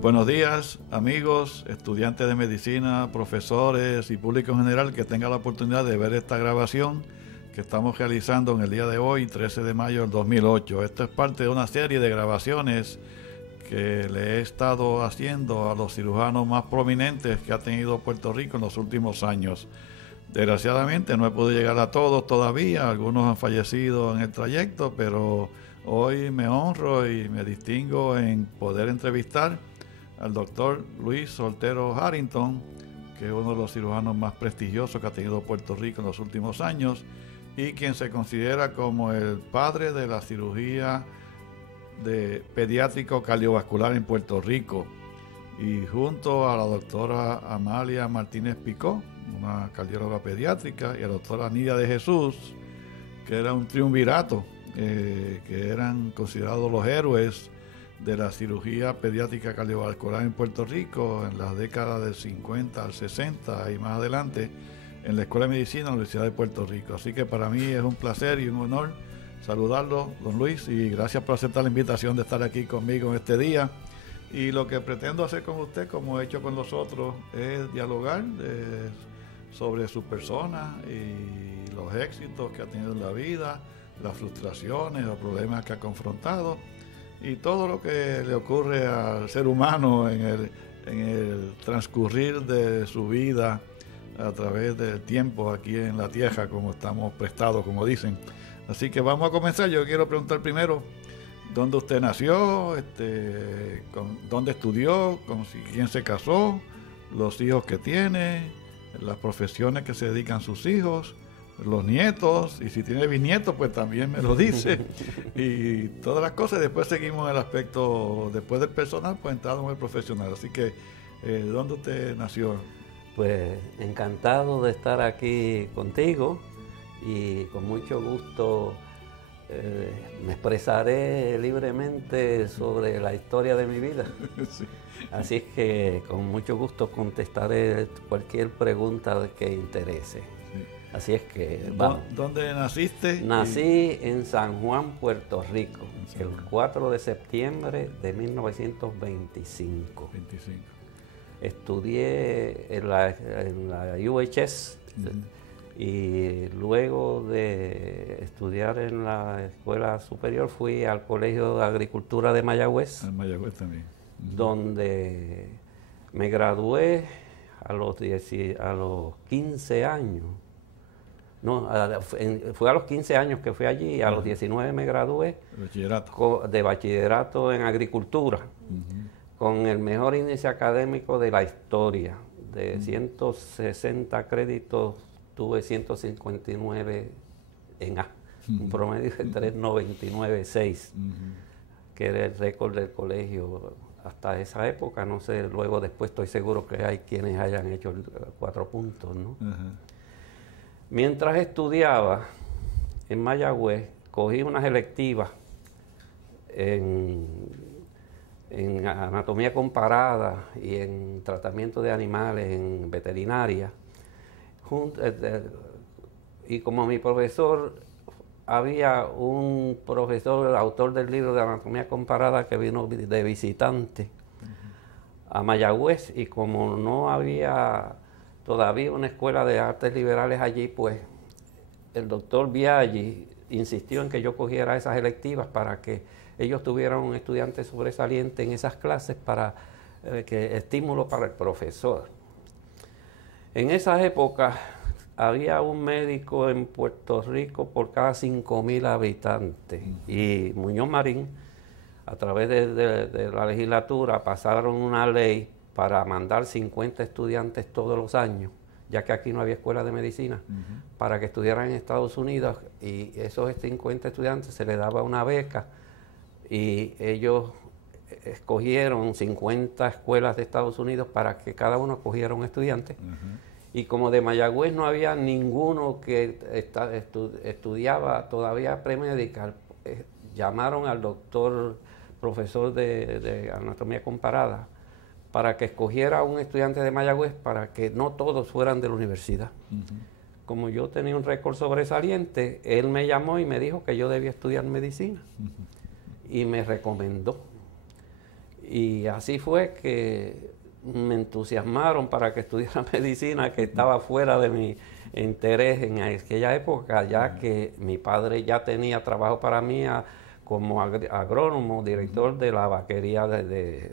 Buenos días, amigos, estudiantes de medicina, profesores y público en general que tenga la oportunidad de ver esta grabación que estamos realizando en el día de hoy, 13 de mayo del 2008. Esto es parte de una serie de grabaciones que le he estado haciendo a los cirujanos más prominentes que ha tenido Puerto Rico en los últimos años. Desgraciadamente no he podido llegar a todos todavía, algunos han fallecido en el trayecto, pero hoy me honro y me distingo en poder entrevistar al doctor Luis Soltero Harrington, que es uno de los cirujanos más prestigiosos que ha tenido Puerto Rico en los últimos años y quien se considera como el padre de la cirugía de pediátrico cardiovascular en Puerto Rico. Y junto a la doctora Amalia Martínez Picó, una cardióloga pediátrica, y a la doctora Nidia de Jesús, que era un triunvirato, que eran considerados los héroes de la cirugía pediátrica cardiovascular en Puerto Rico en las décadas del 50 al 60 y más adelante en la Escuela de Medicina de la Universidad de Puerto Rico. Así que para mí es un placer y un honor saludarlo, don Luis, y gracias por aceptar la invitación de estar aquí conmigo en este día. Y lo que pretendo hacer con usted, como he hecho con los otros, es dialogar sobre su persona y los éxitos que ha tenido en la vida, las frustraciones, los problemas que ha confrontado y todo lo que le ocurre al ser humano en el transcurrir de su vida a través del tiempo aquí en la tierra, como estamos prestados, como dicen. Así que vamos a comenzar. Yo quiero preguntar primero, ¿dónde usted nació? ¿Dónde estudió? ¿Quién se casó? ¿Los hijos que tiene? ¿Las profesiones que se dedican sus hijos? Los nietos, y si tiene bisnietos, pues también me lo dice, y todas las cosas. Después seguimos en el aspecto, después del personal, pues entramos en el profesional. Así que, ¿dónde usted nació? Pues encantado de estar aquí contigo y con mucho gusto me expresaré libremente sobre la historia de mi vida. Sí. Así es que con mucho gusto contestaré cualquier pregunta que interese. Sí. Así es que vamos. ¿Dónde naciste? Nací en San Juan, Puerto Rico, el 4 de septiembre de 1925. 25. Estudié en la UHS y luego de estudiar en la escuela superior fui al Colegio de Agricultura de Mayagüez. En Mayagüez también. Donde me gradué a los 15 años. No, fue a los 15 años que fui allí, a los 19 me gradué de bachillerato en agricultura, con el mejor índice académico de la historia. De 160 créditos tuve 159 en A, un promedio de 3.99.6, que era el récord del colegio hasta esa época. No sé, luego después estoy seguro que hay quienes hayan hecho 4 puntos, ¿no? Mientras estudiaba en Mayagüez, cogí unas electivas en anatomía comparada y en tratamiento de animales, en veterinaria. Y como mi profesor, había un profesor, autor del libro de anatomía comparada, que vino de visitante a Mayagüez, y como no había todavía una escuela de artes liberales allí, pues el doctor Biaggi insistió en que yo cogiera esas electivas para que ellos tuvieran un estudiante sobresaliente en esas clases, para estímulo para el profesor. En esa época había un médico en Puerto Rico por cada 5.000 habitantes, y Muñoz Marín, a través de la legislatura, pasaron una ley para mandar 50 estudiantes todos los años, ya que aquí no había escuela de medicina, para que estudiaran en Estados Unidos, y esos 50 estudiantes se les daba una beca, y ellos escogieron 50 escuelas de Estados Unidos para que cada uno cogiera un estudiante. Y como de Mayagüez no había ninguno que estudiaba todavía premédica, llamaron al doctor profesor de anatomía comparada para que escogiera un estudiante de Mayagüez, para que no todos fueran de la universidad. Como yo tenía un récord sobresaliente, él me llamó y me dijo que yo debía estudiar medicina, y me recomendó. Y así fue que me entusiasmaron para que estudiara medicina, que estaba fuera de mi interés en aquella época, ya que mi padre ya tenía trabajo para mí como agrónomo, director de la vaquería de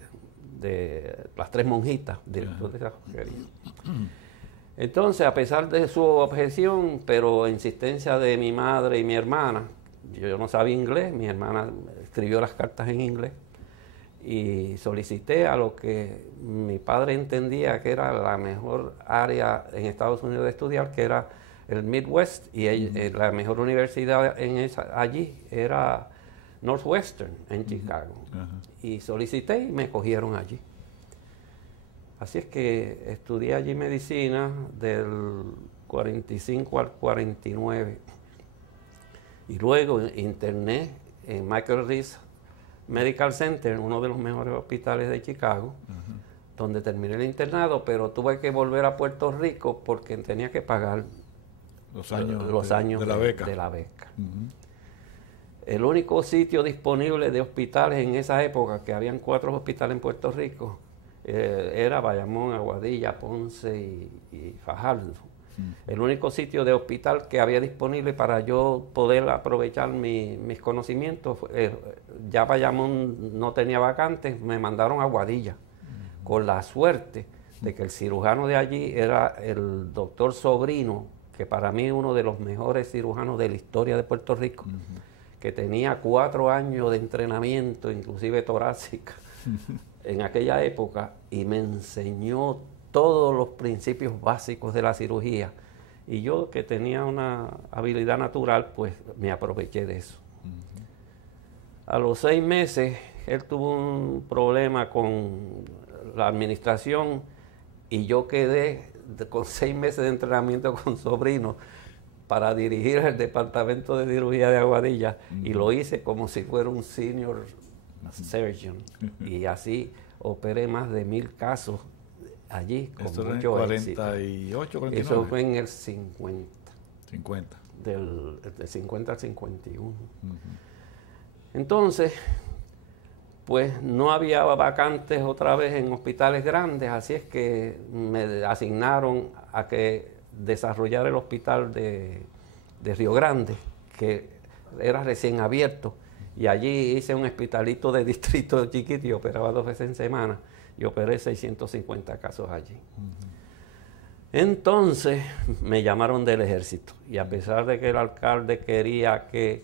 las Tres Monjitas, director de la vaquería. Entonces, a pesar de su objeción, pero insistencia de mi madre y mi hermana, yo no sabía inglés, mi hermana escribió las cartas en inglés, y solicité a lo que mi padre entendía que era la mejor área en Estados Unidos de estudiar, que era el Midwest, y la mejor universidad allí era Northwestern, en Chicago. Y solicité y me cogieron allí. Así es que estudié allí medicina del 45 al 49. Y luego interné en Michael Reese Medical Center, uno de los mejores hospitales de Chicago, donde terminé el internado, pero tuve que volver a Puerto Rico porque tenía que pagar los años de la beca. El único sitio disponible de hospitales en esa época, que habían 4 hospitales en Puerto Rico, era Bayamón, Aguadilla, Ponce y Fajardo. El único sitio de hospital que había disponible para yo poder aprovechar mis conocimientos, ya Bayamón no tenía vacantes, me mandaron a Aguadilla, con la suerte de que el cirujano de allí era el doctor Sobrino, que para mí es uno de los mejores cirujanos de la historia de Puerto Rico, que tenía 4 años de entrenamiento, inclusive torácica, en aquella época, y me enseñó todos los principios básicos de la cirugía. Y yo, que tenía una habilidad natural, pues me aproveché de eso. A los 6 meses, él tuvo un problema con la administración y yo quedé con 6 meses de entrenamiento con Sobrino para dirigir el departamento de cirugía de Aguadilla, y lo hice como si fuera un senior surgeon. Y así operé más de 1000 casos allí con mucho éxito. 48, 49. Eso fue en el 50. 50. Del 50 al 51. Entonces, pues no había vacantes otra vez en hospitales grandes, así es que me asignaron a que desarrollara el hospital de Río Grande, que era recién abierto, y allí hice un hospitalito de distrito chiquito y operaba 2 veces en semana, y operé 650 casos allí. Entonces me llamaron del ejército, y a pesar de que el alcalde quería que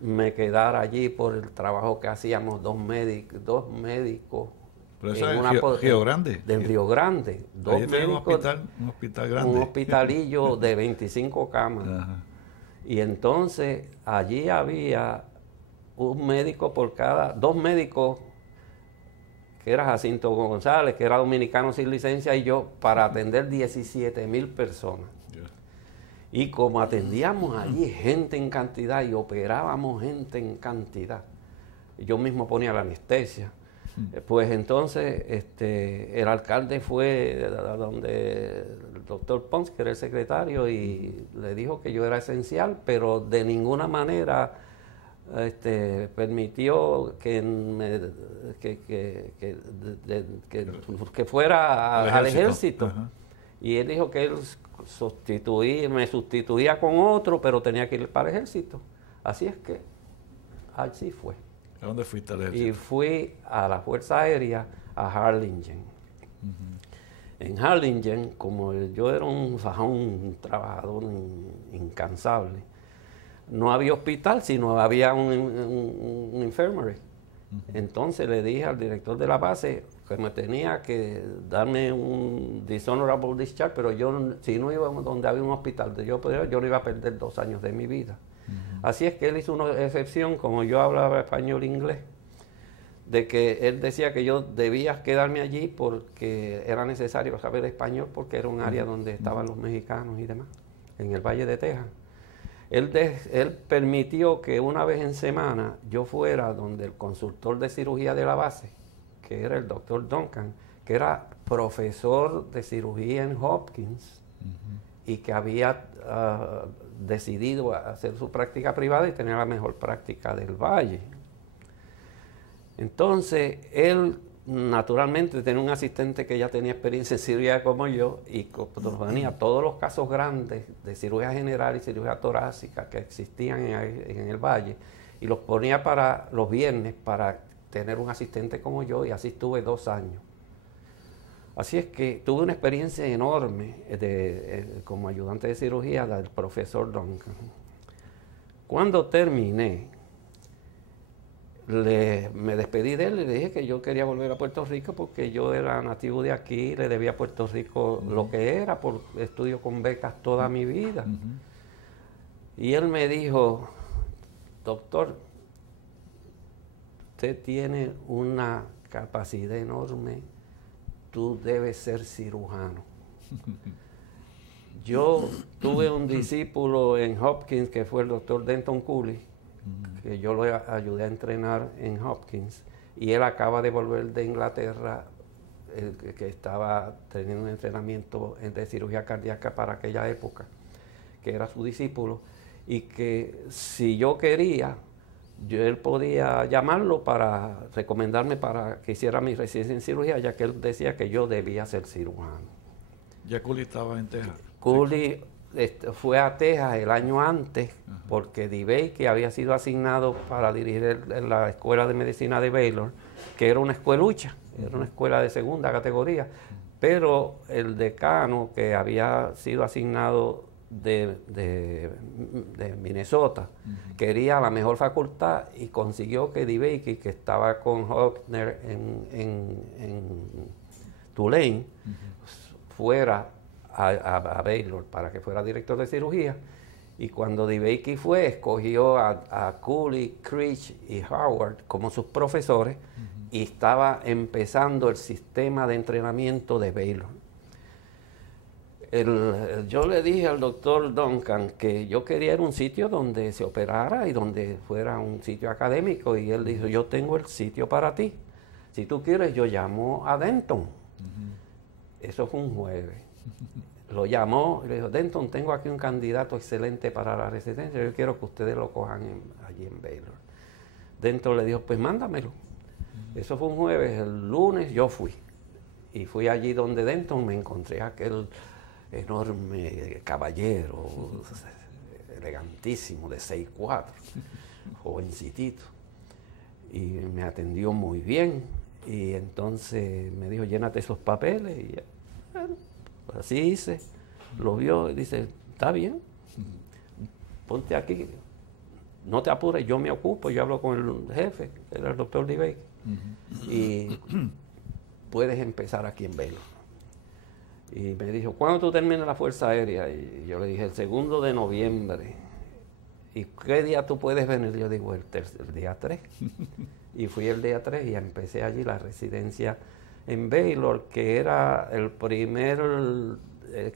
me quedara allí por el trabajo que hacíamos, dos médicos. Pero eso es Río Grande. Del Río Grande. Dos médicos, un hospital grande. Un hospitalillo de 25 camas. Ajá. Y entonces allí había un médico por cada, 2 médicos, que era Jacinto González, que era dominicano sin licencia, y yo, para atender 17,000 personas. Y como atendíamos allí gente en cantidad y operábamos gente en cantidad, yo mismo ponía la anestesia, pues entonces el alcalde fue a donde el doctor Pons, que era el secretario, y le dijo que yo era esencial, pero de ninguna manera permitió que fuera al ejército. Y él dijo que él me sustituía con otro, pero tenía que ir para el ejército. Así es que así fue. ¿A dónde fuiste al ejército? Y fui a la Fuerza Aérea, a Harlingen. En Harlingen, como yo era un trabajador incansable, no había hospital, sino había un infirmary. Entonces le dije al director de la base que me tenía que darme un dishonorable discharge, pero yo, si no iba donde había un hospital yo no iba a perder 2 años de mi vida. Así es que él hizo una excepción, como yo hablaba español e inglés, de que él decía que yo debía quedarme allí porque era necesario saber español, porque era un área donde estaban los mexicanos y demás, en el Valle de Texas. Él permitió que una vez en semana yo fuera donde el consultor de cirugía de la base, que era el doctor Duncan, que era profesor de cirugía en Hopkins y que había decidido hacer su práctica privada y tener la mejor práctica del Valle. Entonces, él naturalmente tenía un asistente que ya tenía experiencia en cirugía como yo y ponía todos los casos grandes de cirugía general y cirugía torácica que existían en el Valle y los ponía para los viernes para tener un asistente como yo, y así estuve 2 años. Así es que tuve una experiencia enorme como ayudante de cirugía del profesor Duncan. Cuando terminé, me despedí de él y le dije que yo quería volver a Puerto Rico porque yo era nativo de aquí, le debía a Puerto Rico lo que era por estudio con becas toda mi vida. Y él me dijo, doctor, usted tiene una capacidad enorme, tú debes ser cirujano. Yo tuve un discípulo en Hopkins que fue el doctor Denton Cooley, que yo lo ayudé a entrenar en Hopkins, y él acaba de volver de Inglaterra, que estaba teniendo un entrenamiento de cirugía cardíaca para aquella época, que era su discípulo, y que si yo quería, él podía llamarlo para recomendarme para que hiciera mi residencia en cirugía, ya que él decía que yo debía ser cirujano. ¿Ya Cooley estaba en Texas? Cooley fue a Texas el año antes, porque DeBakey, que había sido asignado para dirigir la Escuela de Medicina de Baylor, que era una escuelucha, era una escuela de segunda categoría, pero el decano que había sido asignado de Minnesota quería la mejor facultad y consiguió que DeBakey, que estaba con Hockner en Tulane, fuera a Baylor para que fuera director de cirugía. Y cuando DeBakey fue, escogió a Cooley, Creech y Howard como sus profesores, y estaba empezando el sistema de entrenamiento de Baylor. Yo le dije al doctor Duncan que yo quería ir a un sitio donde se operara y donde fuera un sitio académico, y él dijo, yo tengo el sitio para ti. Si tú quieres, yo llamo a Denton. Eso fue un jueves. Lo llamó y le dijo, Denton, tengo aquí un candidato excelente para la residencia, yo quiero que ustedes lo cojan allí en Baylor. Denton le dijo, pues mándamelo. Eso fue un jueves. El lunes yo fui. Y fui allí donde Denton, me encontré aquel enorme caballero, elegantísimo, de 6'4", jovencitito. Y me atendió muy bien. Y entonces me dijo, llénate esos papeles. Y bueno, así hice. Lo vio y dice, está bien, ponte aquí, no te apures, yo me ocupo, yo hablo con el jefe, era el doctor DeBakey, y puedes empezar aquí en Baylor. Y me dijo, ¿cuándo tú terminas la Fuerza Aérea? Y yo le dije, el 2 de noviembre. ¿Y qué día tú puedes venir? Yo digo, el día 3. Y fui el día 3 y empecé allí la residencia en Baylor, que era el primer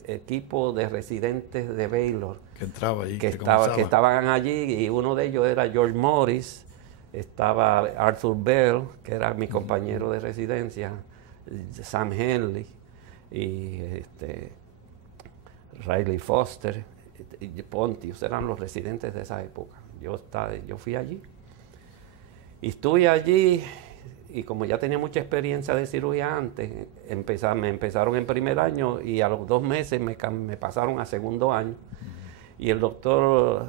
equipo de residentes de Baylor. Que entraba allí, que estaban allí, y uno de ellos era George Morris, estaba Arthur Bell, que era mi compañero de residencia, Sam Henley, y Riley Foster, y Pontius, eran los residentes de esa época. Yo fui allí. Y estuve allí, y como ya tenía mucha experiencia de cirugía antes, me empezaron en primer año y a los 2 meses me pasaron a segundo año. Y el doctor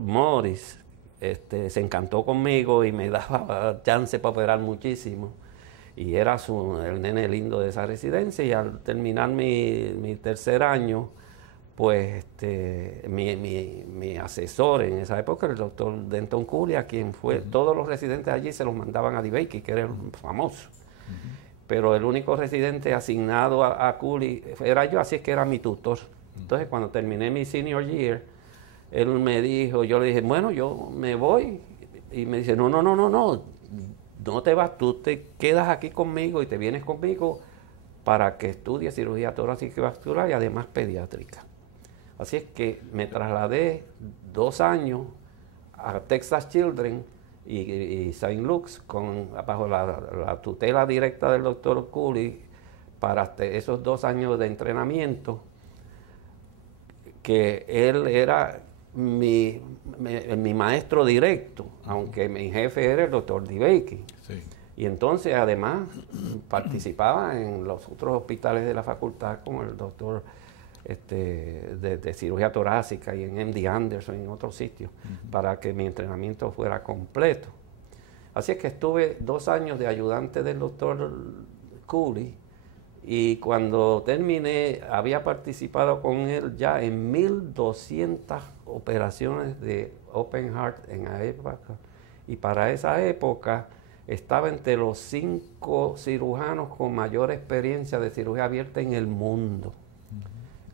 Morris se encantó conmigo y me daba chance para operar muchísimo. Y era el nene lindo de esa residencia. Y al terminar mi tercer año, pues mi asesor en esa época, el doctor Denton Cooley, a quien fue, todos los residentes allí se los mandaban a DeBakey, que era el famoso. Pero el único residente asignado a Cooley era yo, así es que era mi tutor. Entonces, cuando terminé mi senior year, él me dijo, yo le dije, bueno, yo me voy. Y me dice, no te vas, tú te quedas aquí conmigo y te vienes conmigo para que estudies cirugía torácica y vascular y además pediátrica. Así es que me trasladé 2 años a Texas Children y St. Luke's bajo la tutela directa del doctor Cooley para esos 2 años de entrenamiento, que él era mi maestro directo, aunque mi jefe era el doctor DeBakey. Sí. Y entonces, además, participaba en los otros hospitales de la facultad, como el doctor de cirugía torácica y en MD Anderson y en otros sitios, para que mi entrenamiento fuera completo. Así es que estuve 2 años de ayudante del doctor Cooley, y cuando terminé había participado con él ya en 1.200 operaciones de open heart en la época, y para esa época estaba entre los 5 cirujanos con mayor experiencia de cirugía abierta en el mundo.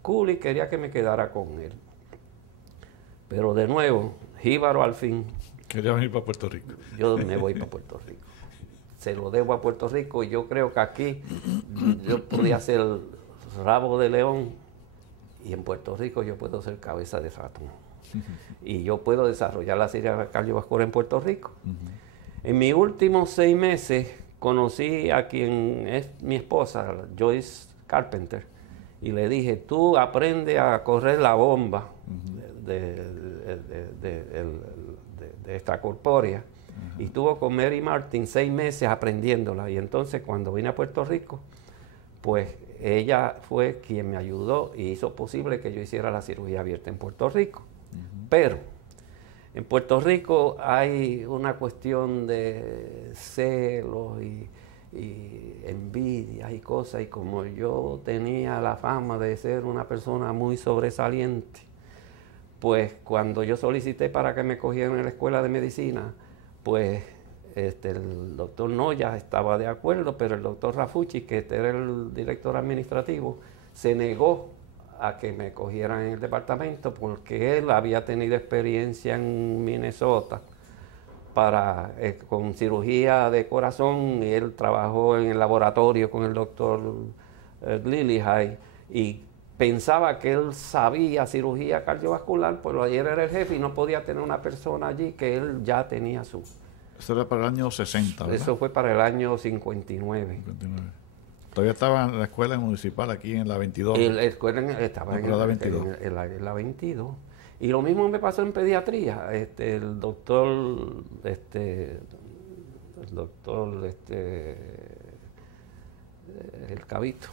Cooley quería que me quedara con él, pero de nuevo, jíbaro al fin. Quería venir para Puerto Rico. Yo me voy para Puerto Rico. Se lo debo a Puerto Rico, y yo creo que aquí yo podía ser rabo de león, y en Puerto Rico yo puedo ser cabeza de ratón. Y yo puedo desarrollar la cirugía cardiovascular en Puerto Rico. En mis últimos 6 meses conocí a quien es mi esposa, Joyce Carpenter, y le dije, tú aprende a correr la bomba de esta corpórea. Y estuvo con Mary Martin 6 meses aprendiéndola, y entonces cuando vine a Puerto Rico, pues ella fue quien me ayudó y hizo posible que yo hiciera la cirugía abierta en Puerto Rico. Pero en Puerto Rico hay una cuestión de celos y envidia y cosas, y como yo tenía la fama de ser una persona muy sobresaliente, pues cuando yo solicité para que me cogieran en la escuela de medicina, pues el doctor Noya estaba de acuerdo, pero el doctor Rafucci, que era el director administrativo, se negó a que me cogieran en el departamento, porque él había tenido experiencia en Minnesota con cirugía de corazón, y él trabajó en el laboratorio con el doctor Lillihei, y pensaba que él sabía cirugía cardiovascular, pues ayer era el jefe y no podía tener una persona allí que él ya tenía su... Eso era para el año 60, ¿verdad? Eso fue para el año 59. 59. Todavía estaba en la escuela municipal aquí en la 22. La escuela estaba en la 22. En la 22. Y lo mismo me pasó en pediatría. El doctor el Cabito.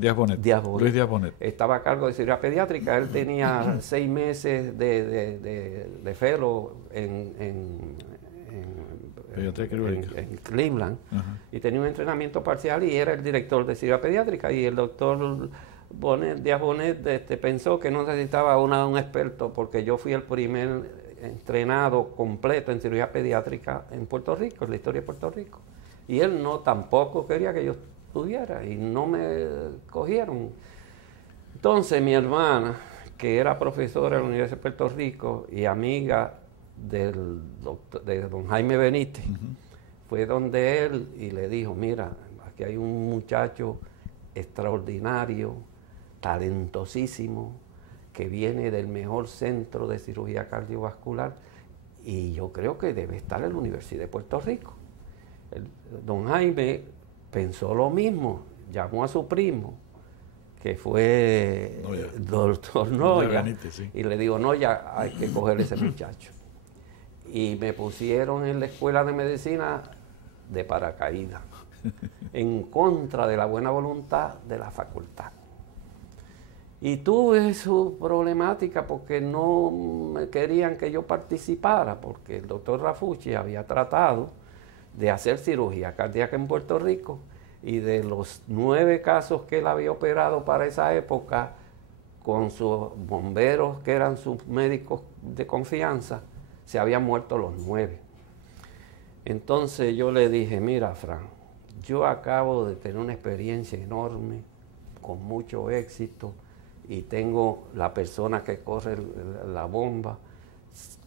Díaz Bonet. Luis Díaz Bonet. Estaba a cargo de cirugía pediátrica. Él tenía 6 meses de fellow en Cleveland. Y tenía un entrenamiento parcial y era el director de cirugía pediátrica. Y el doctor Díaz Bonet pensó que no necesitaba un experto, porque yo fui el primer entrenado completo en cirugía pediátrica en Puerto Rico, en la historia de Puerto Rico. Y él tampoco quería que yo estudiara, y no me cogieron. Entonces mi hermana, que era profesora en la Universidad de Puerto Rico y amiga de don Jaime Benítez, fue donde él y le dijo, mira, aquí hay un muchacho extraordinario, talentosísimo, que viene del mejor centro de cirugía cardiovascular, y yo creo que debe estar en la Universidad de Puerto Rico. Don Jaime pensó lo mismo, llamó a su primo, que fue doctor Noya, sí. Y le dijo, Noya, hay que coger ese muchacho. Y me pusieron en la escuela de medicina de paracaídas, en contra de la buena voluntad de la facultad. Y tuve su problemática porque no me querían que yo participara, porque el doctor Rafucci había tratado de hacer cirugía cardíaca en Puerto Rico, y de los 9 casos que él había operado para esa época, con sus bomberos que eran sus médicos de confianza, se habían muerto los 9. Entonces yo le dije, mira, Fran, yo acabo de tener una experiencia enorme, con mucho éxito, y tengo la persona que corre la bomba.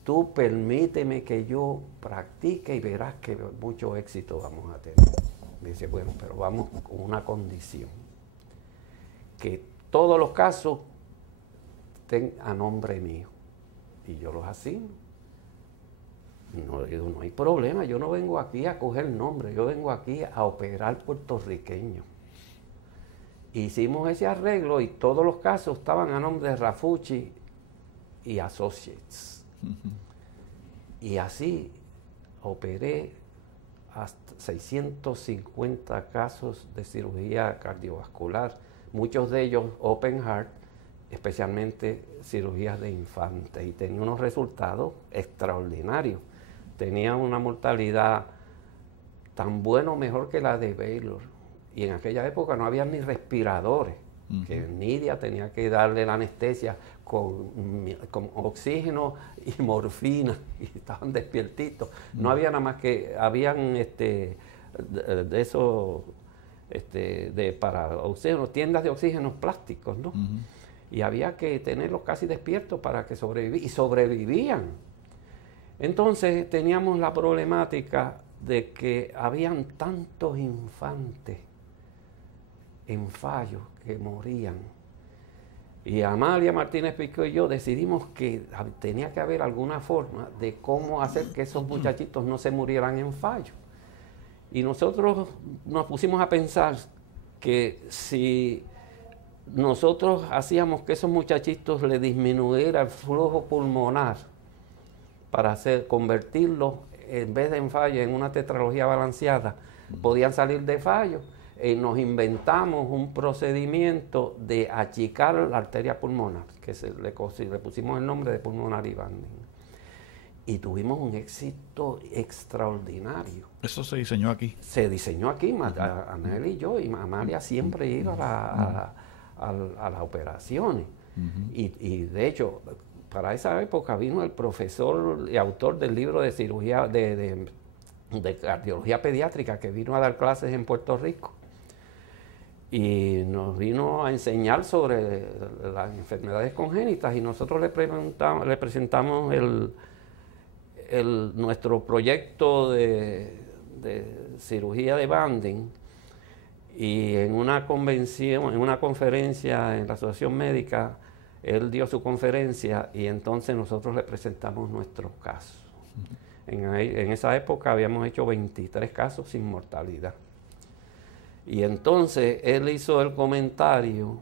Tú permíteme que yo practique y verás que mucho éxito vamos a tener. Me dice, bueno, pero vamos con una condición, que todos los casos estén a nombre mío, y yo los asigno. No hay problema, yo no vengo aquí a coger nombre, yo vengo aquí a operar puertorriqueños. Hicimos ese arreglo y todos los casos estaban a nombre de Rafucci y Associates. Y así operé hasta 650 casos de cirugía cardiovascular, muchos de ellos open heart, especialmente cirugías de infantes, y tenía unos resultados extraordinarios. Tenía una mortalidad tan buena o mejor que la de Baylor, y en aquella época no había ni respiradores, que Nidia tenía que darle la anestesia con oxígeno y morfina, y estaban despiertitos. No había nada más que, habían de esos, para oxígeno, tiendas de oxígenos plásticos, ¿no? Y había que tenerlos casi despiertos para que sobrevivieran, y sobrevivían. Entonces teníamos la problemática de que habían tantos infantes en fallos que morían. Y Amalia Martínez Picó y yo decidimos que tenía que haber alguna forma de cómo hacer que esos muchachitos no se murieran en fallo. Y nosotros nos pusimos a pensar que si nosotros hacíamos que esos muchachitos le disminuyera el flujo pulmonar para convertirlos, en vez de en fallo, en una tetralogía balanceada, podían salir de fallo. Nos inventamos un procedimiento de achicar la arteria pulmonar, que le pusimos el nombre de pulmonary banding. Y tuvimos un éxito extraordinario. ¿Eso se diseñó aquí? Se diseñó aquí, Anel y yo, y Amalia siempre iba a las operaciones. Y de hecho, para esa época vino el profesor y autor del libro de cirugía, de cardiología pediátrica, que vino a dar clases en Puerto Rico. Y nos vino a enseñar sobre las enfermedades congénitas, y nosotros le presentamos nuestro proyecto de cirugía de banding, y en una convención, en una conferencia en la Asociación Médica, él dio su conferencia y entonces nosotros le presentamos nuestros casos. En esa época habíamos hecho 23 casos sin mortalidad. Y entonces él hizo el comentario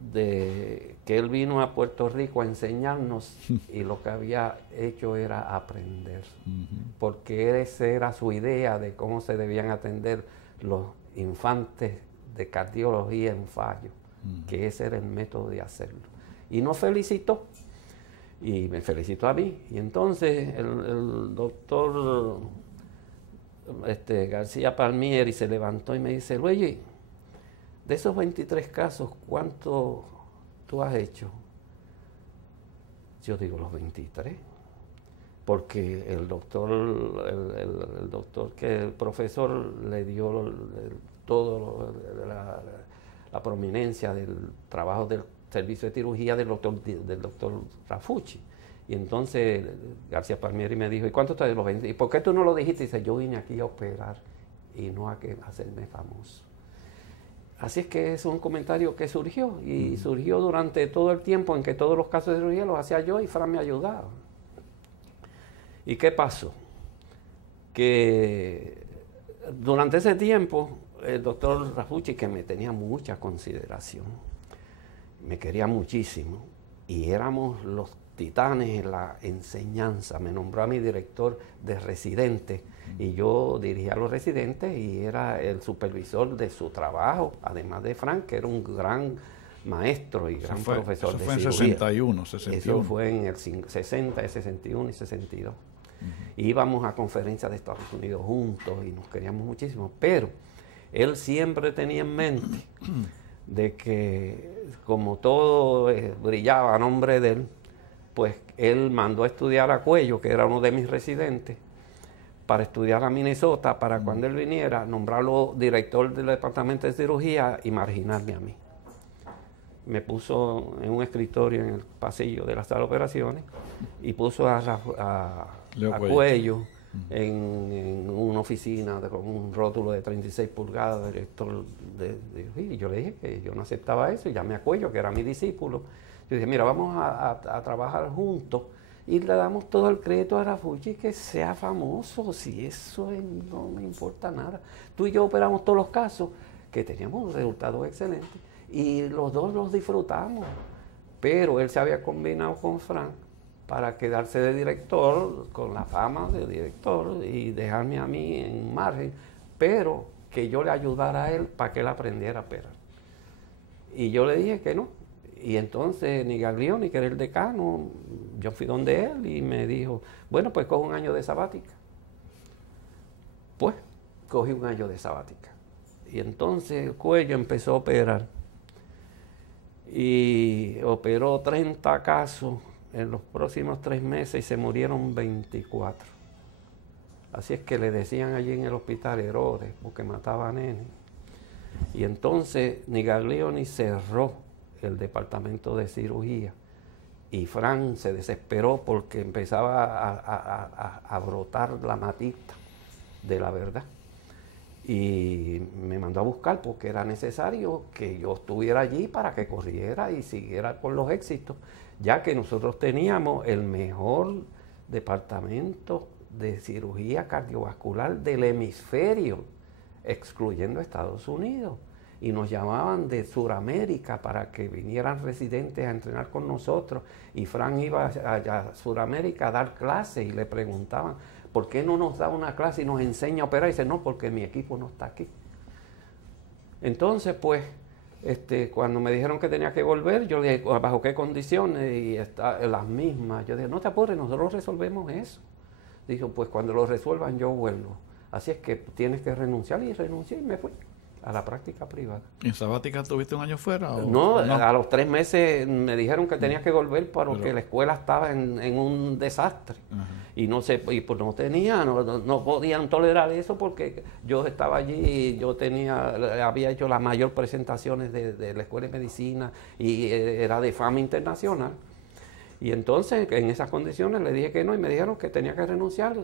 de que él vino a Puerto Rico a enseñarnos y lo que había hecho era aprender. Porque esa era su idea de cómo se debían atender los infantes de cardiología en fallo, que ese era el método de hacerlo. Y nos felicitó, y me felicitó a mí. Y entonces el doctor García Palmieri se levantó y me dice: Luigi, de esos 23 casos, ¿cuánto tú has hecho? Yo digo, los 23. Porque el doctor, el profesor le dio todo la prominencia del trabajo del servicio de cirugía del doctor Rafucci. Y entonces García Palmieri me dijo: ¿y cuánto te de los 20? ¿Y por qué tú no lo dijiste? Y dice: yo vine aquí a operar y no a hacerme famoso. Así es que es un comentario que surgió, y surgió durante todo el tiempo en que todos los casos de cirugía los hacía yo y Fran me ayudaba. ¿Y qué pasó? Que durante ese tiempo el doctor Rafucci, que me tenía mucha consideración, me quería muchísimo, y éramos los titanes en la enseñanza. Me nombró a mi director de residentes, y yo dirigía a los residentes y era el supervisor de su trabajo, además de Frank, que era un gran maestro y gran profesor de cirugía. Eso fue en 61. Eso fue en el 60, 61 y 62. Íbamos a conferencias de Estados Unidos juntos y nos queríamos muchísimo, pero él siempre tenía en mente de que, como todo brillaba a nombre de él, pues él mandó a estudiar a Cuello, que era uno de mis residentes, para estudiar a Minnesota, para cuando él viniera, nombrarlo director del departamento de cirugía y marginarme a mí. Me puso en un escritorio en el pasillo de la sala de operaciones y puso a Cuello en una oficina con un rótulo de 36 pulgadas, director de cirugía. Y yo le dije que yo no aceptaba eso, y llamé a Cuello, que era mi discípulo. Yo dije: mira, vamos a trabajar juntos y le damos todo el crédito a Rafucci, que sea famoso, si eso no me importa nada. Tú y yo operamos todos los casos, que teníamos un resultado excelente, y los dos los disfrutamos. Pero él se había combinado con Frank para quedarse de director, con la fama de director, y dejarme a mí en margen, pero que yo le ayudara a él para que él aprendiera a operar. Y yo le dije que no. Y entonces Nigaglioni, que era el decano, yo fui donde él y me dijo, bueno, pues coge un año de sabática. Pues cogí un año de sabática. Y entonces Cuello empezó a operar. Y operó 30 casos en los próximos 3 meses y se murieron 24. Así es que le decían allí en el hospital Herodes, porque mataba a nenes. Y entonces Nigaglioni cerró el departamento de cirugía. Y Fran se desesperó porque empezaba a brotar la matita de la verdad. Y me mandó a buscar porque era necesario que yo estuviera allí para que corriera y siguiera con los éxitos, ya que nosotros teníamos el mejor departamento de cirugía cardiovascular del hemisferio, excluyendo Estados Unidos. Y nos llamaban de Sudamérica para que vinieran residentes a entrenar con nosotros. Y Fran iba a Sudamérica a dar clases y le preguntaban, ¿por qué no nos da una clase y nos enseña a operar? Y dice, no, porque mi equipo no está aquí. Entonces, pues, cuando me dijeron que tenía que volver, yo le dije, ¿bajo qué condiciones? Y las mismas. Yo dije, no te apures, nosotros resolvemos eso. Dijo, pues cuando lo resuelvan yo vuelvo. Así es que tienes que renunciar. Y renuncié y me fui a la práctica privada. ¿En sabática tuviste un año fuera? No, a los 3 meses me dijeron que tenía que volver porque la escuela estaba en un desastre. Y no sé, y pues no podían tolerar eso porque yo estaba allí y yo había hecho las mayores presentaciones de la escuela de medicina y era de fama internacional. Y entonces en esas condiciones le dije que no y me dijeron que tenía que renunciar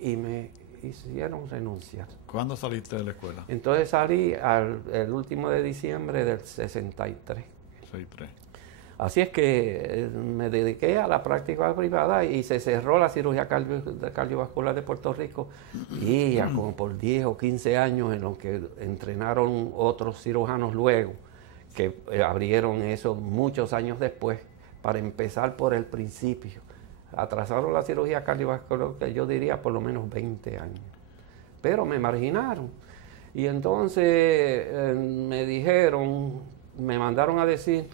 y me hicieron renunciar. ¿Cuándo saliste de la escuela? Entonces salí el último de diciembre del 63. 63. Así es que me dediqué a la práctica privada y se cerró la cirugía cardiovascular de Puerto Rico y ya como por 10 o 15 años en los que entrenaron otros cirujanos luego, que abrieron eso muchos años después, para empezar por el principio. Atrasaron la cirugía cardiovascular, que yo diría por lo menos 20 años. Pero me marginaron. Y entonces me mandaron a decir,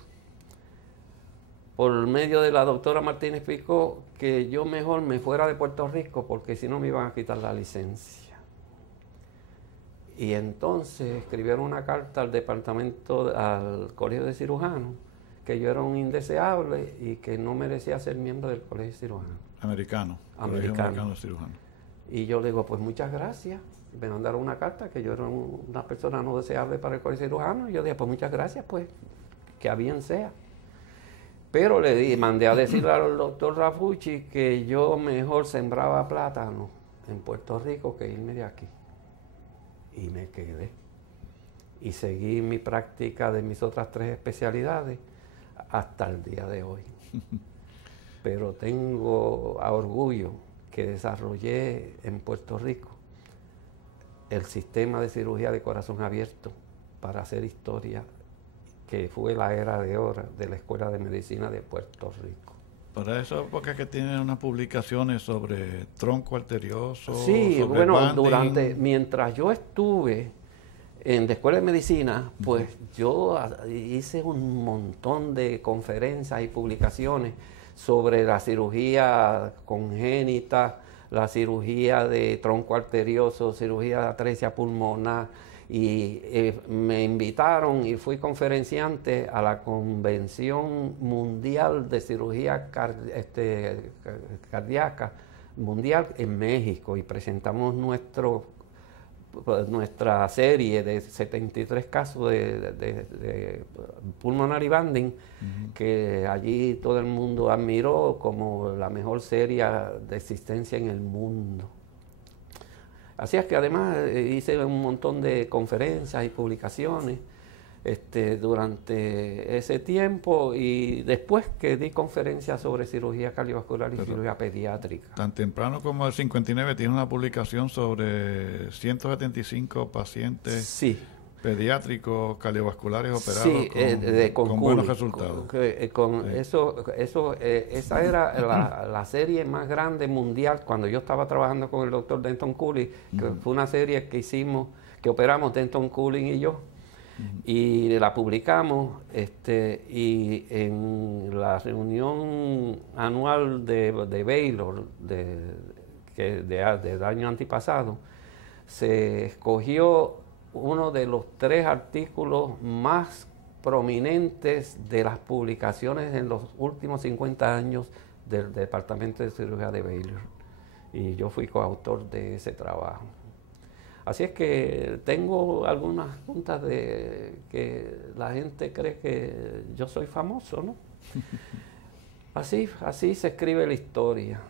por medio de la doctora Martínez Picó, que yo mejor me fuera de Puerto Rico porque si no me iban a quitar la licencia. Y entonces escribieron una carta al al Colegio de Cirujanos, que yo era un indeseable y que no merecía ser miembro del Colegio de Cirujanos. Americano. Americano de Cirujanos. Y yo le digo, pues muchas gracias. Me mandaron una carta que yo era una persona no deseable para el Colegio de Cirujanos. Y yo dije, pues muchas gracias, pues que a bien sea. Pero mandé a decirle al doctor Rafucci que yo mejor sembraba plátano en Puerto Rico que irme de aquí. Y me quedé. Y seguí mi práctica de mis otras 3 especialidades hasta el día de hoy. Pero tengo a orgullo que desarrollé en Puerto Rico el sistema de cirugía de corazón abierto para hacer historia, que fue la era de oro de la Escuela de Medicina de Puerto Rico. Para esa época que tienen unas publicaciones sobre tronco arterioso. Sí, sobre bueno, banding. mientras yo estuve en la Escuela de Medicina, pues yo hice un montón de conferencias y publicaciones sobre la cirugía congénita, la cirugía de tronco arterioso, cirugía de atresia pulmonar, y me invitaron y fui conferenciante a la Convención Mundial de Cirugía Cardíaca Mundial en México y presentamos nuestra serie de 73 casos de pulmonary banding, que allí todo el mundo admiró como la mejor serie de existencia en el mundo. Así es que además hice un montón de conferencias y publicaciones durante ese tiempo, y después que di conferencias sobre cirugía cardiovascular y cirugía pediátrica. Tan temprano como el 59 tiene una publicación sobre 175 pacientes. Sí. pediátricos cardiovasculares operados sí, con buenos resultados. Esa era la serie más grande mundial cuando yo estaba trabajando con el doctor Denton Cooling, que fue una serie que hicimos, que operamos Denton Cooling y yo, y la publicamos, y en la reunión anual de Baylor del año antipasado, se escogió uno de los 3 artículos más prominentes de las publicaciones en los últimos 50 años del Departamento de Cirugía de Baylor. Y yo fui coautor de ese trabajo. Así es que tengo algunas puntas de que la gente cree que yo soy famoso, ¿no? Así se escribe la historia.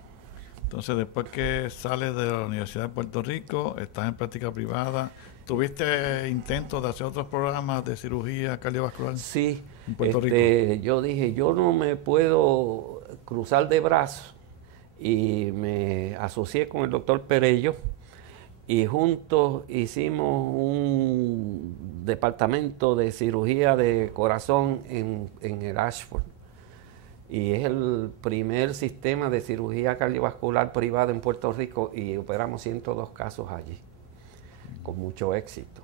Entonces, después que sales de la Universidad de Puerto Rico, estás en práctica privada. ¿Tuviste intentos de hacer otros programas de cirugía cardiovascular? Sí, en Puerto Rico? Yo dije, yo no me puedo cruzar de brazos, y me asocié con el doctor Perello y juntos hicimos un departamento de cirugía de corazón en el Ashford. Y es el primer sistema de cirugía cardiovascular privada en Puerto Rico y operamos 102 casos allí, con mucho éxito.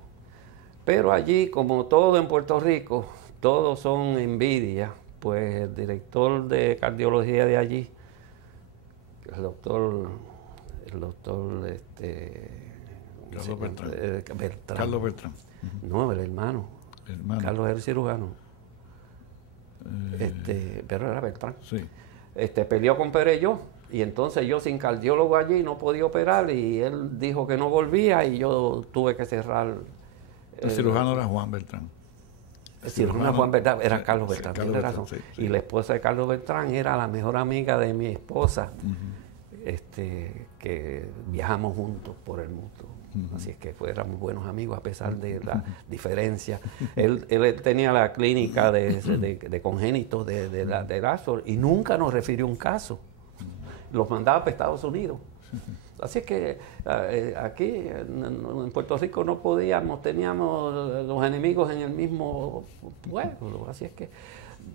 Pero allí, como todo en Puerto Rico, todos son envidia, pues el director de cardiología de allí, el doctor Carlos Beltrán. Beltrán. Carlos Beltrán. No, el hermano. Carlos es el cirujano. Pero era Beltrán. Sí. Peleó con Perello, y entonces yo sin cardiólogo allí no podía operar, y él dijo que no volvía y yo tuve que cerrar. El cirujano era Juan Beltrán. El cirujano Juan Beltrán era Carlos Sí, Beltrán, Carlos tiene Beltrán, razón. sí. Y la esposa de Carlos Beltrán era la mejor amiga de mi esposa, que viajamos juntos por el mundo. Así es que éramos buenos amigos a pesar de la diferencia. Él tenía la clínica de congénitos de Ashford y nunca nos refirió un caso. Los mandaba para Estados Unidos. Así es que aquí en Puerto Rico no podíamos, teníamos los enemigos en el mismo pueblo. Así es que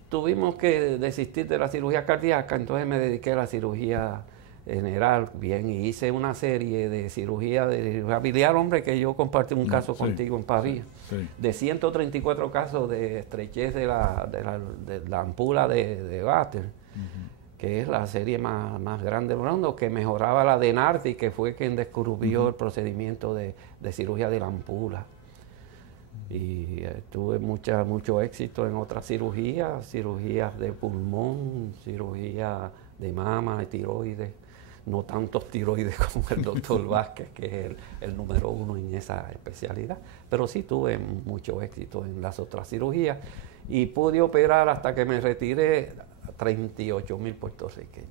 tuvimos que desistir de la cirugía cardíaca, entonces me dediqué a la cirugía general, bien, y hice una serie de cirugía biliar, hombre, que yo compartí un caso contigo en Pavía, de 134 casos de estrechez de la ampoula de Vater, que es la serie más grande del mundo, que mejoraba la de Nardi, que fue quien descubrió el procedimiento de cirugía de la ampoula. Y tuve mucho éxito en otras cirugías de pulmón, cirugía de mama, de tiroides. No tantos tiroides como el doctor Vázquez, que es el número 1 en esa especialidad, pero sí tuve mucho éxito en las otras cirugías y pude operar hasta que me retiré a 38,000 puertorriqueños.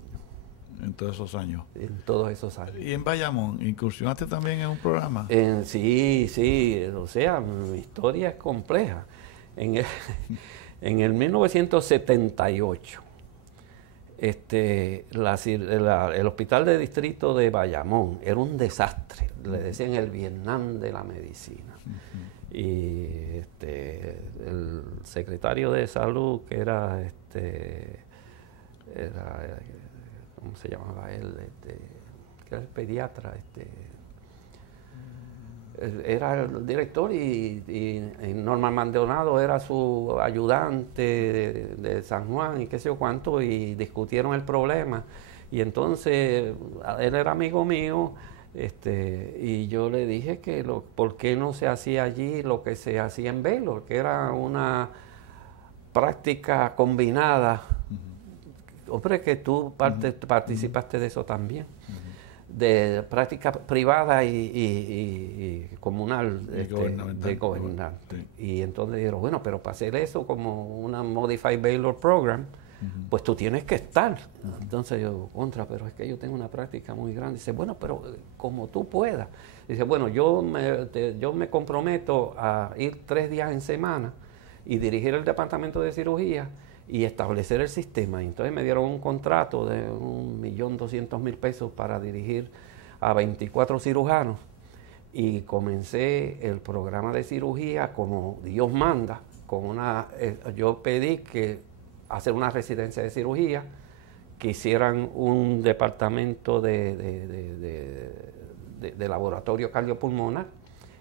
En todos esos años. En todos esos años. ¿Y en Bayamón, incursionaste también en un programa? Sí, o sea, mi historia es compleja. En el 1978, el hospital de distrito de Bayamón era un desastre, le decían el Vietnam de la medicina. Y el secretario de salud, que era ¿cómo se llamaba él? Que era el pediatra, era el director, y Norman Maldonado era su ayudante de San Juan y qué sé yo cuánto, y discutieron el problema. Y entonces él era amigo mío, y yo le dije que por qué no se hacía allí lo que se hacía en Baylor, que era una práctica combinada. Hombre, que tú participaste de eso también. De práctica privada y comunal, gubernamental. Sí. Y entonces dijeron, bueno, pero para hacer eso como una Modified Baylor Program, pues tú tienes que estar. Entonces yo, pero es que yo tengo una práctica muy grande. Dice, bueno, pero como tú puedas. Dice, bueno, yo me comprometo a ir 3 días en semana y dirigir el departamento de cirugía y establecer el sistema. Entonces me dieron un contrato de $1.200.000 para dirigir a 24 cirujanos, y comencé el programa de cirugía como Dios manda. Yo pedí que hacer una residencia de cirugía, que hicieran un departamento de laboratorio cardiopulmonar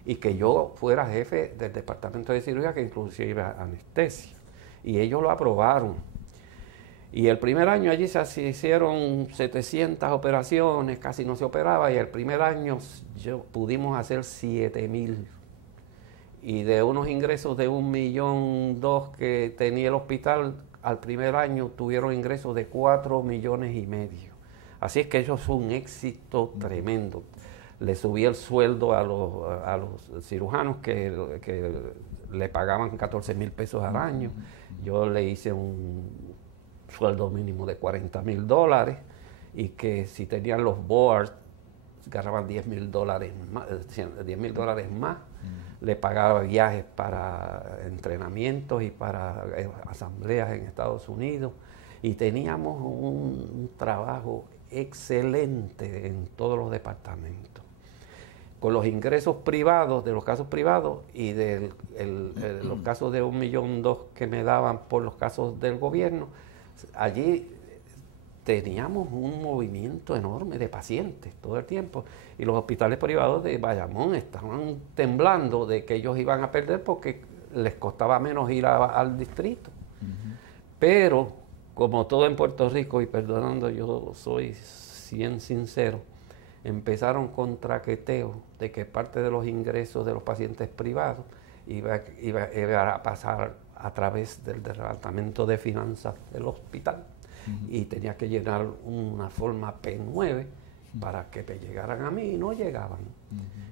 y que yo fuera jefe del departamento de cirugía, que inclusive anestesia. Y ellos lo aprobaron. Y el primer año allí se hicieron 700 operaciones, casi no se operaba, y el primer año pudimos hacer 7,000. Y de unos ingresos de 1,2 millones que tenía el hospital, al primer año tuvieron ingresos de 4,5 millones. Así es que eso fue un éxito tremendo. Le subí el sueldo a los cirujanos que le pagaban 14,000 pesos al año. Yo le hice un sueldo mínimo de $40,000 y que si tenían los boards ganaban $10,000 más, $10,000 más. Le pagaba viajes para entrenamientos y para asambleas en Estados Unidos, y teníamos un trabajo excelente en todos los departamentos. Con los ingresos privados, de los casos privados y de los casos de 1,2 millones que me daban por los casos del gobierno, allí teníamos un movimiento enorme de pacientes todo el tiempo, y los hospitales privados de Bayamón estaban temblando de que ellos iban a perder porque les costaba menos ir al distrito. Pero, como todo en Puerto Rico, y perdonando, yo soy bien sincero, empezaron con traqueteos de que parte de los ingresos de los pacientes privados iba a pasar a través del Departamento de Finanzas del hospital. Y tenía que llenar una forma P9 para que me llegaran a mí, y no llegaban.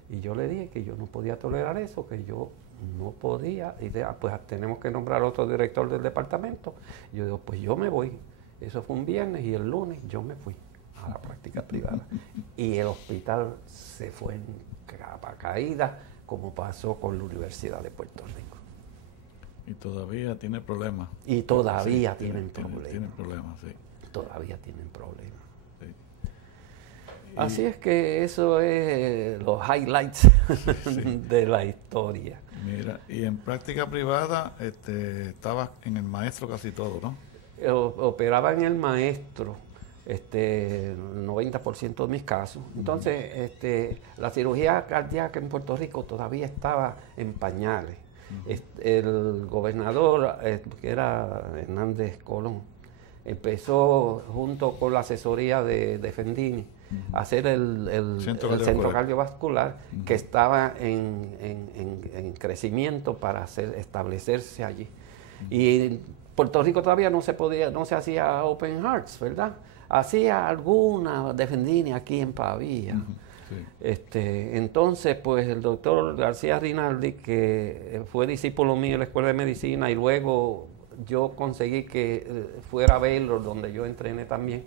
Y yo le dije que yo no podía tolerar eso, que yo no podía. Y pues tenemos que nombrar otro director del departamento. Y yo digo, pues yo me voy. Eso fue un viernes, y el lunes yo me fui a la práctica privada. Y el hospital se fue en capa caída, como pasó con la Universidad de Puerto Rico. Y todavía tiene problemas. Y todavía tienen problemas. Tienen problemas, sí. Todavía tienen problemas. Sí. Así es que eso es los highlights de la historia. Mira, y en práctica privada estabas en el maestro casi todo, ¿no? Operaba en el maestro, 90% de mis casos. Entonces, la cirugía cardíaca en Puerto Rico todavía estaba en pañales. El gobernador, que era Hernández Colón, empezó junto con la asesoría de Fendini a hacer el centro cardiovascular, que estaba en crecimiento para establecerse allí. Y en Puerto Rico todavía no se hacía Open Hearts, ¿verdad? Hacía alguna de Fendini aquí en Pavía. Sí. Entonces, pues el doctor García Rinaldi, que fue discípulo mío en la Escuela de Medicina, y luego yo conseguí que fuera a Baylor, donde yo entrené también,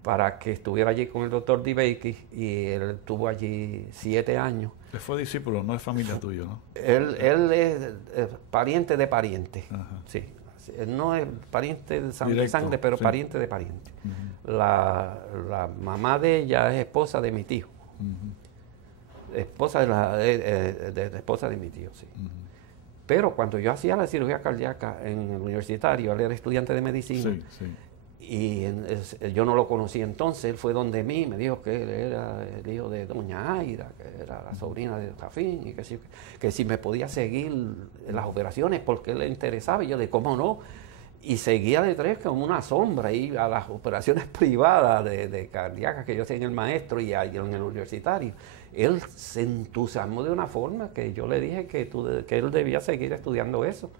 para que estuviera allí con el doctor DeBakey, y él estuvo allí 7 años. Él fue discípulo, no es familia tuya, ¿no? Él es pariente de pariente, sí. Él no es pariente de sangre, pero sí, pariente de pariente. La mamá de ella es esposa de mi tío. Esposa esposa de mi tío, sí. Pero cuando yo hacía la cirugía cardíaca en el universitario, él era estudiante de medicina, y yo no lo conocí entonces. Él fue donde mí, me dijo que él era el hijo de doña Aida, que era la sobrina de Jafín, y que si me podía seguir las operaciones porque él le interesaba. Y yo de cómo no, y seguía detrás como una sombra, y a las operaciones privadas de cardíacas que yo hacía en el maestro y en el universitario. Él se entusiasmó de una forma que yo le dije que él debía seguir estudiando eso.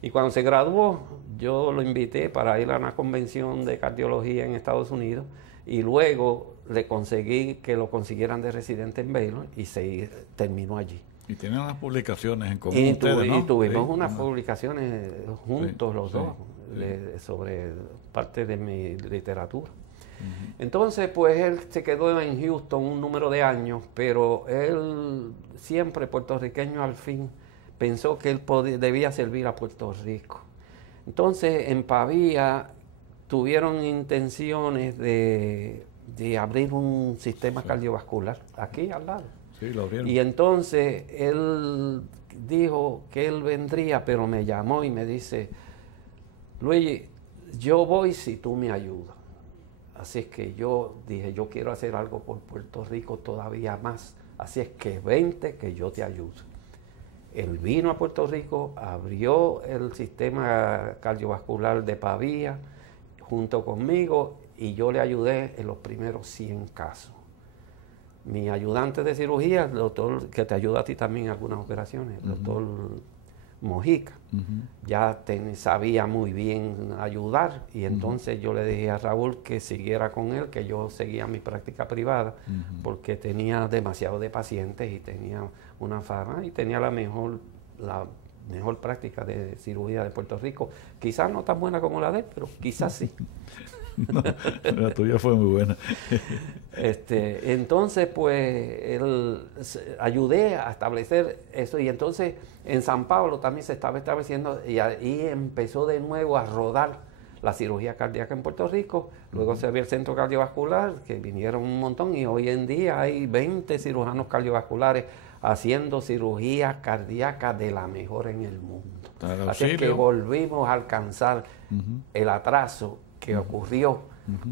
Y cuando se graduó, yo lo invité para ir a una convención de cardiología en Estados Unidos, y luego le conseguí que lo consiguieran de residente en Baylor, y se terminó allí. Y tienen unas publicaciones en común ustedes, ¿no? Y tuvimos unas publicaciones juntos los dos, sobre parte de mi literatura. Entonces, pues él se quedó en Houston un número de años, pero él, siempre puertorriqueño al fin, pensó que él debía servir a Puerto Rico. Entonces, en Pavía tuvieron intenciones de abrir un sistema cardiovascular aquí al lado. Sí, lo abrieron. Y entonces él dijo que él vendría, pero me llamó y me dice, Luigi, yo voy si tú me ayudas. Así es que yo dije, yo quiero hacer algo por Puerto Rico todavía más. Así es que vente que yo te ayudo. Él vino a Puerto Rico, abrió el sistema cardiovascular de Pavía junto conmigo y yo le ayudé en los primeros 100 casos. Mi ayudante de cirugía, el doctor que te ayuda a ti también en algunas operaciones, el doctor Mojica, ya sabía muy bien ayudar y entonces yo le dije a Raúl que siguiera con él, que yo seguía mi práctica privada porque tenía demasiado de pacientes y tenía una fama y tenía la mejor práctica de cirugía de Puerto Rico. Quizás no tan buena como la de él, pero quizás sí. No, la tuya fue muy buena. Entonces, pues, ayudé a establecer eso y entonces en San Pablo también se estaba estableciendo y ahí empezó de nuevo a rodar la cirugía cardíaca en Puerto Rico. Luego se abrió el centro cardiovascular, que vinieron un montón y hoy en día hay 20 cirujanos cardiovasculares haciendo cirugía cardíaca de la mejor en el mundo. Así es que volvimos a alcanzar el atraso que ocurrió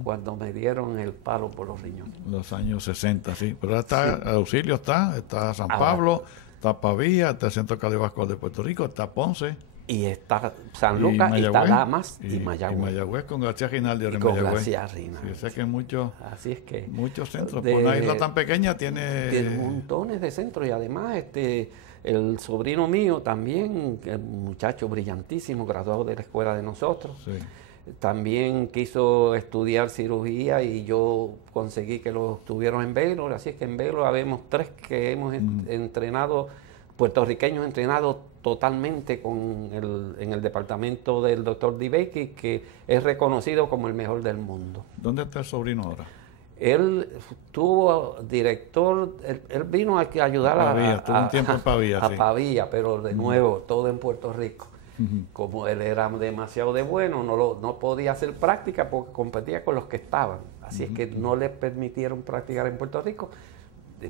cuando me dieron el palo por los riñones. Los años 60, sí. Pero está sí. Auxilio está San Pablo, está Pavía, está el Centro Cardiovascular de Puerto Rico, está Ponce. Y está San Lucas, y está Damas y Mayagüez. Y Mayagüez con García Rinaldi. Y con García Rinaldi. Sí, sé que así es que muchos centros. Por una isla tan pequeña tiene montones de centros y además el sobrino mío también, un muchacho brillantísimo, graduado de la escuela de nosotros. Sí. También quiso estudiar cirugía y yo conseguí que lo tuvieron en Baylor, así es que en Baylor habemos 3 que hemos entrenado, puertorriqueños entrenados totalmente en el departamento del doctor DeBakey, que es reconocido como el mejor del mundo. ¿Dónde está el sobrino ahora? Él tuvo director, él vino a ayudar un tiempo en Pavía, a Pavía, pero de nuevo, todo en Puerto Rico. Como él era demasiado de bueno, no podía hacer práctica porque competía con los que estaban. Así es que no le permitieron practicar en Puerto Rico.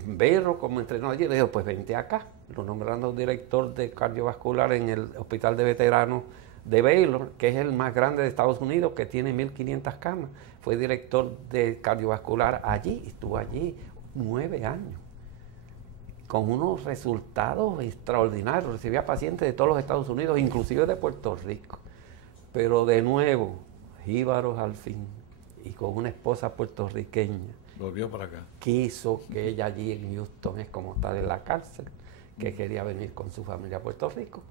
Verlo como entrenador allí, le dijo, pues vente acá. Lo nombraron director de cardiovascular en el Hospital de Veteranos de Baylor, que es el más grande de Estados Unidos, que tiene 1.500 camas. Fue director de cardiovascular allí, estuvo allí 9 años. Con unos resultados extraordinarios. Recibía pacientes de todos los Estados Unidos, inclusive de Puerto Rico. Pero de nuevo, jíbaros al fin, y con una esposa puertorriqueña. Volvió para acá. Quiso que ella allí en Houston, es como estar en la cárcel, que quería venir con su familia a Puerto Rico.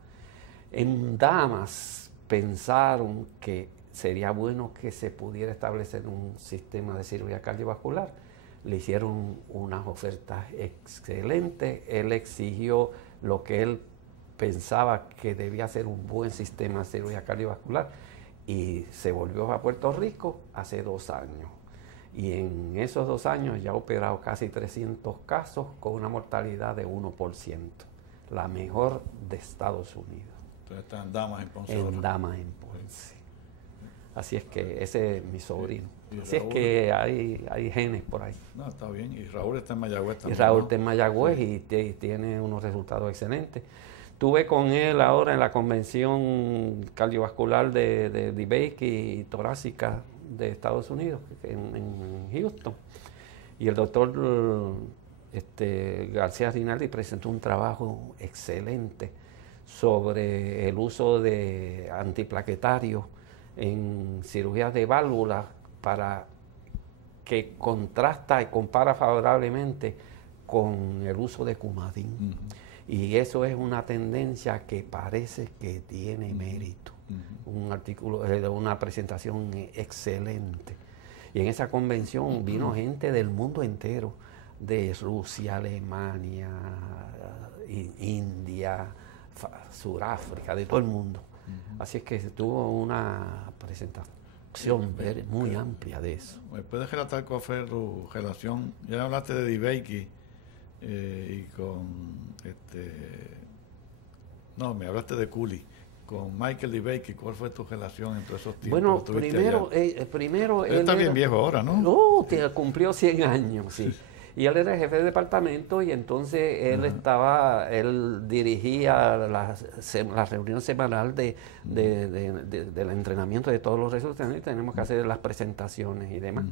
En Damas pensaron que sería bueno que se pudiera establecer un sistema de cirugía cardiovascular. Le hicieron unas ofertas excelentes. Él exigió lo que él pensaba que debía ser un buen sistema de cirugía cardiovascular y se volvió a Puerto Rico hace 2 años. Y en esos 2 años ya ha operado casi 300 casos con una mortalidad de 1%, la mejor de Estados Unidos. Entonces está en Damas en Ponce. En Damas en Ponce. Así es que ese es mi sobrino. Así Raúl, es que hay genes por ahí. No, está bien. Y Raúl está en Mayagüez también. Y Raúl está en Mayagüez y tiene unos resultados excelentes. Estuve con él ahora en la convención cardiovascular de DeBakey y torácica de Estados Unidos, en Houston. Y el doctor García Rinaldi presentó un trabajo excelente sobre el uso de antiplaquetarios en cirugías de válvulas para que contrasta y compara favorablemente con el uso de Coumadin. Y eso es una tendencia que parece que tiene mérito. Un artículo, una presentación excelente. Y en esa convención vino gente del mundo entero, de Rusia, Alemania, India, Sudáfrica, de todo el mundo. Así es que tuvo una presentación muy amplia de eso. ¿Me puedes relatar cuál fue tu relación? Ya hablaste de DeBakey y con me hablaste de Cooley. Con Michael DeBakey, ¿cuál fue tu relación entre esos tiempos? Bueno, primero él está bien viejo ahora, ¿no? No, cumplió 100 años, sí. Y él era el jefe de departamento y entonces él dirigía la reunión semanal del entrenamiento de todos los resultados y tenemos que hacer las presentaciones y demás.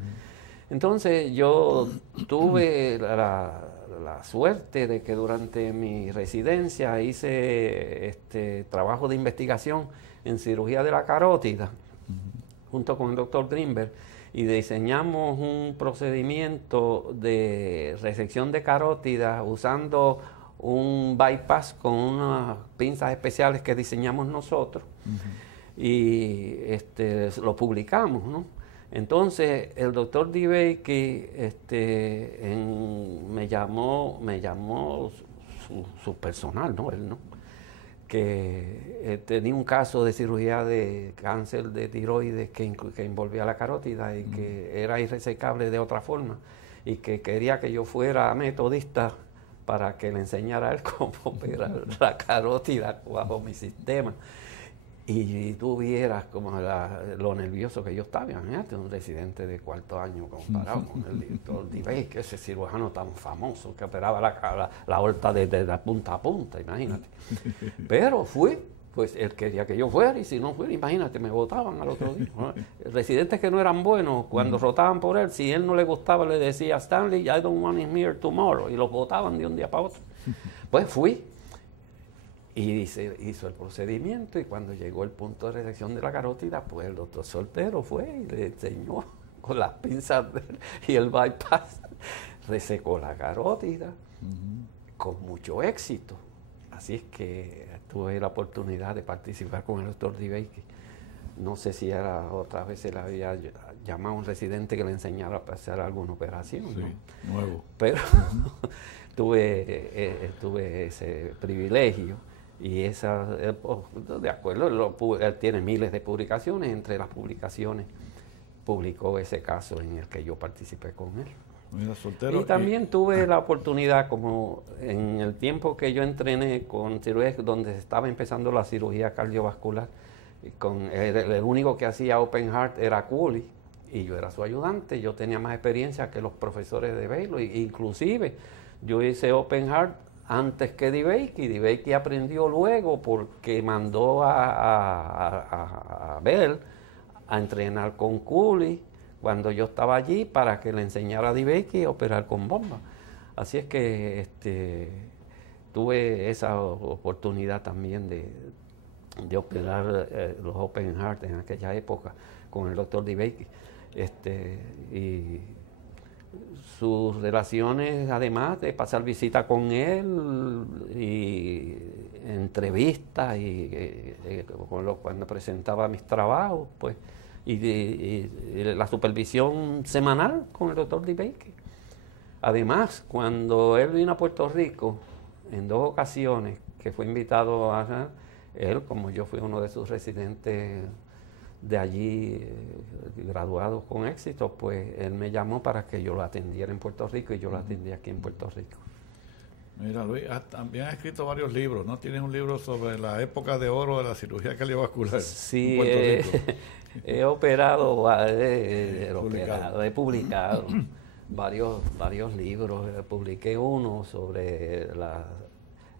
Entonces yo tuve la suerte de que durante mi residencia hice trabajo de investigación en cirugía de la carótida junto con el doctor Greenberg, y diseñamos un procedimiento de resección de carótida usando un bypass con unas pinzas especiales que diseñamos nosotros, y lo publicamos, ¿no? Entonces el doctor DeBakey me llamó su personal, ¿no? Él, ¿no? Que tenía un caso de cirugía de cáncer de tiroides que envolvía la carótida y que era irresecable de otra forma, y que quería que yo fuera metodista para que le enseñara a él cómo operar la carótida bajo mi sistema. Y tú vieras como lo nervioso que yo estaba. Imagínate, un residente de cuarto año comparado con el doctor DeBakey, que ese cirujano tan famoso que operaba la aorta de punta a punta, imagínate. Pero fui, pues él quería que yo fuera, y si no fuera, imagínate, me votaban al otro día, ¿no? Residentes que no eran buenos, cuando rotaban por él, si él no le gustaba, le decía, Stanley, I don't want him here tomorrow, y los votaban de un día para otro. Pues fui. Y hizo el procedimiento, y cuando llegó el punto de resección de la carótida, pues el doctor Soltero fue y le enseñó con las pinzas y el bypass, resecó la carótida con mucho éxito. Así es que tuve la oportunidad de participar con el doctor DeBakey. No sé si era otra vez se le había llamado a un residente que le enseñara a hacer alguna operación, sí, ¿no? Nuevo. Pero tuve ese privilegio. Y de acuerdo, él tiene miles de publicaciones. Entre las publicaciones publicó ese caso en el que yo participé con él. Mira, Soltero, y también tuve la oportunidad, como en el tiempo que yo entrené con cirugías donde estaba empezando la cirugía cardiovascular, el único que hacía open heart era Cooley, y yo era su ayudante. Yo tenía más experiencia que los profesores de Baylor, inclusive yo hice open heart antes que DeBakey. DeBakey aprendió luego porque mandó a Bell a entrenar con Cooley cuando yo estaba allí para que le enseñara a DeBakey a operar con bomba. Así es que tuve esa oportunidad también de operar los open heart en aquella época con el doctor DeBakey. Y sus relaciones, además de pasar visita con él y entrevistas cuando presentaba mis trabajos, pues, y la supervisión semanal con el doctor DeBakey. Además, cuando él vino a Puerto Rico en 2 ocasiones, que fue invitado a él, como yo fui uno de sus residentes de allí, graduados con éxito, pues él me llamó para que yo lo atendiera en Puerto Rico, y yo lo atendí aquí en Puerto Rico. Mira, Luis, también ha escrito varios libros, ¿no? Tienes un libro sobre la época de oro de la cirugía cardiovascular. Sí, en Puerto Rico. he operado, he publicado varios libros. Publiqué uno sobre la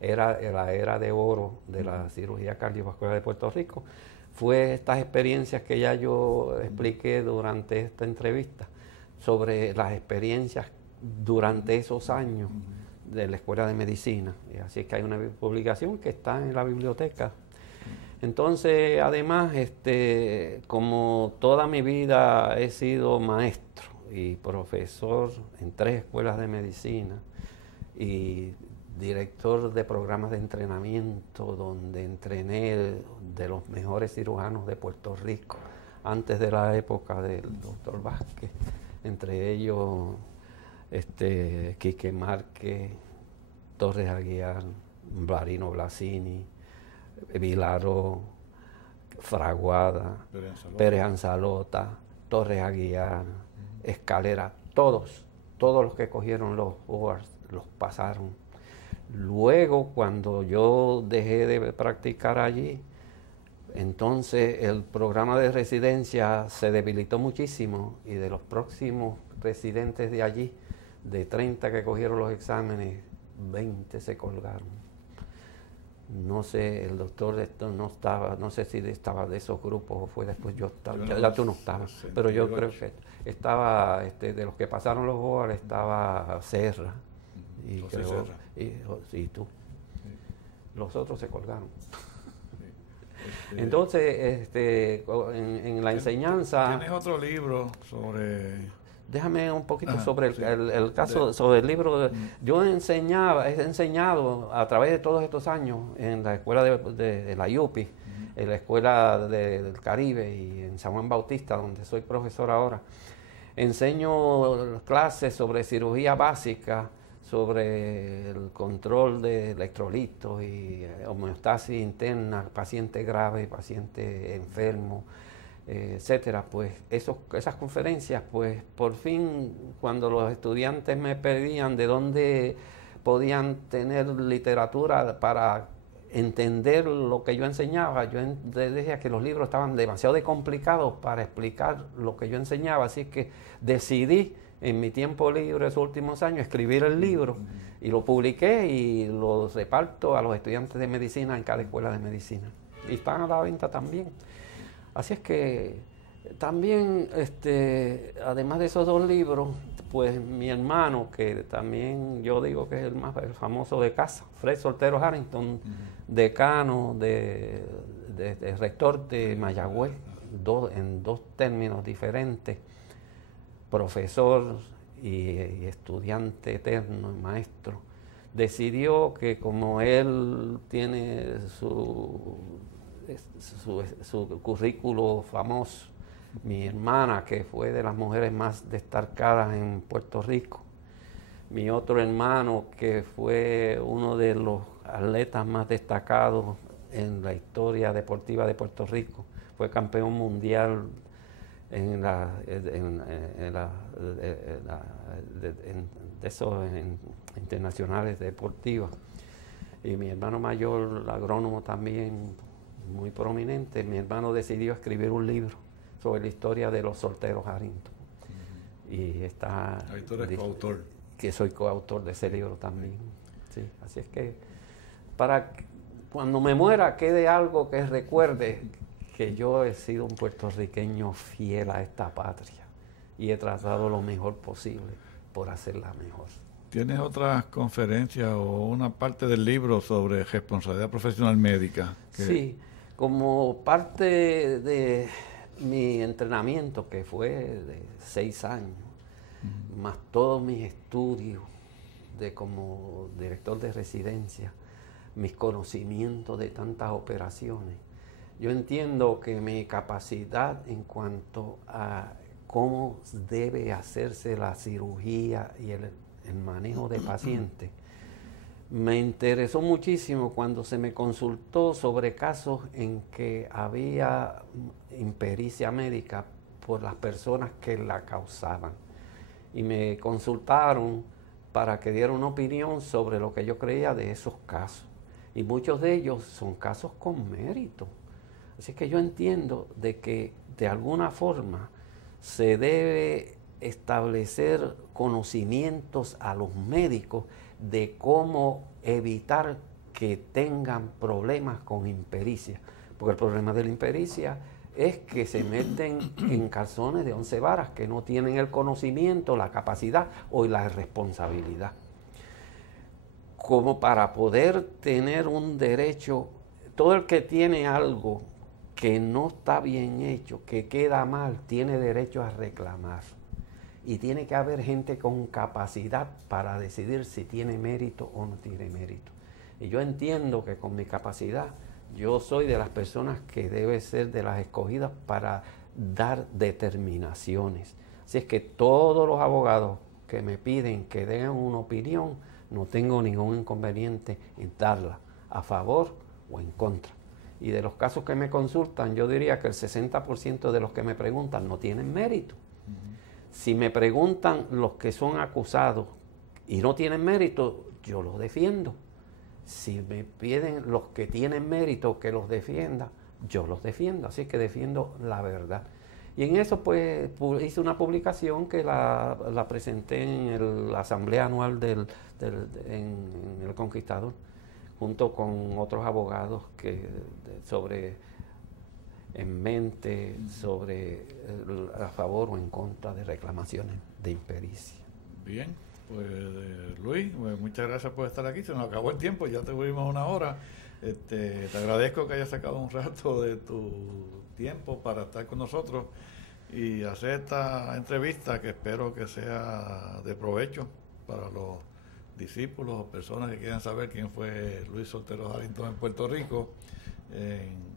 era de oro de la cirugía cardiovascular de Puerto Rico. Fue estas experiencias que ya yo expliqué durante esta entrevista, sobre las experiencias durante esos años de la Escuela de Medicina. Y así que hay una publicación que está en la biblioteca. Entonces, además, como toda mi vida he sido maestro y profesor en 3 escuelas de medicina y director de programas de entrenamiento donde entrené de los mejores cirujanos de Puerto Rico antes de la época del doctor Vázquez, entre ellos Quique Márquez, Torres Aguiar, Blarino Blasini, Vilaró, Fraguada, Pérez Anzalota, Torres Aguiar, Escalera, todos los que cogieron los awards los pasaron. Luego, cuando yo dejé de practicar allí, entonces el programa de residencia se debilitó muchísimo, y de los próximos residentes de allí De 30 que cogieron los exámenes, 20 se colgaron. No sé, el doctor no estaba, no sé si estaba de esos grupos o fue después, yo estaba, ya tú no estabas, pero yo creo que estaba, de los que pasaron los board estaba Serra. Y, creo, Serra. Y tú. Sí. Los otros se colgaron. Sí. Entonces, en la enseñanza... ¿Tienes otro libro sobre...? Déjame un poquito sobre el caso, sobre el libro. Yo he enseñado a través de todos estos años en la escuela de la UPI, en la escuela del Caribe y en San Juan Bautista, donde soy profesor ahora. Enseño clases sobre cirugía básica, sobre el control de electrolitos y homeostasis interna, paciente grave, paciente enfermo, etcétera. Pues esas conferencias, pues por fin, cuando los estudiantes me pedían de dónde podían tener literatura para entender lo que yo enseñaba, yo decía que los libros estaban demasiado complicados para explicar lo que yo enseñaba, así que decidí en mi tiempo libre esos últimos años escribir el libro y lo publiqué y lo reparto a los estudiantes de medicina en cada escuela de medicina y están a la venta también. Así es que también, además de esos dos libros, pues mi hermano, que también yo digo que es el famoso de casa, Fred Soltero Harrington, decano de rector de Mayagüez, en dos términos diferentes, profesor y estudiante eterno y maestro, decidió que como él tiene su currículo famoso, mi hermana, que fue de las mujeres más destacadas en Puerto Rico, mi otro hermano, que fue uno de los atletas más destacados en la historia deportiva de Puerto Rico, fue campeón mundial en esos internacionales deportivos, y mi hermano mayor, agrónomo también muy prominente, mi hermano decidió escribir un libro sobre la historia de los solteros Harrington. Y está... Ahí tú eres coautor. Que soy coautor de ese libro también. Sí, así es que para cuando me muera quede algo que recuerde que yo he sido un puertorriqueño fiel a esta patria y he tratado lo mejor posible por hacerla mejor. ¿Tienes otras conferencias o una parte del libro sobre responsabilidad profesional médica? Sí, como parte de mi entrenamiento, que fue de 6 años, más todos mis estudios como director de residencia, mis conocimientos de tantas operaciones, yo entiendo que mi capacidad en cuanto a cómo debe hacerse la cirugía y el manejo de pacientes, me interesó muchísimo cuando se me consultó sobre casos en que había impericia médica por las personas que la causaban. Y me consultaron para que diera una opinión sobre lo que yo creía de esos casos. Y muchos de ellos son casos con mérito. Así que yo entiendo de que de alguna forma se debe establecer conocimientos a los médicos de cómo evitar que tengan problemas con impericia. Porque el problema de la impericia es que se meten en calzones de 11 varas, que no tienen el conocimiento, la capacidad o la responsabilidad. Como para poder tener un derecho, todo el que tiene algo que no está bien hecho, que queda mal, tiene derecho a reclamar. Y tiene que haber gente con capacidad para decidir si tiene mérito o no tiene mérito. Y yo entiendo que con mi capacidad, yo soy de las personas que debe ser de las escogidas para dar determinaciones. Así es que todos los abogados que me piden que den una opinión, no tengo ningún inconveniente en darla a favor o en contra. Y de los casos que me consultan, yo diría que el 60% de los que me preguntan no tienen mérito. Si me preguntan los que son acusados y no tienen mérito, yo los defiendo. Si me piden los que tienen mérito que los defienda, yo los defiendo. Así que defiendo la verdad. Y en eso pues hice una publicación que la presenté en la asamblea anual en El Conquistador, junto con otros abogados sobre a favor o en contra de reclamaciones de impericia. Bien, pues Luis, pues, muchas gracias por estar aquí. Se nos acabó el tiempo, ya tuvimos una hora. Te agradezco que hayas sacado un rato de tu tiempo para estar con nosotros y hacer esta entrevista que espero que sea de provecho para los discípulos o personas que quieran saber quién fue Luis Soltero Harrington en Puerto Rico en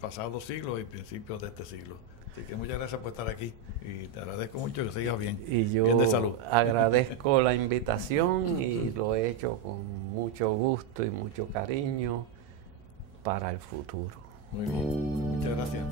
pasados siglos y principios de este siglo. Así que muchas gracias por estar aquí y te agradezco mucho, que sigas bien. Y yo bien de salud. Agradezco la invitación y lo he hecho con mucho gusto y mucho cariño para el futuro. Muy bien, muchas gracias.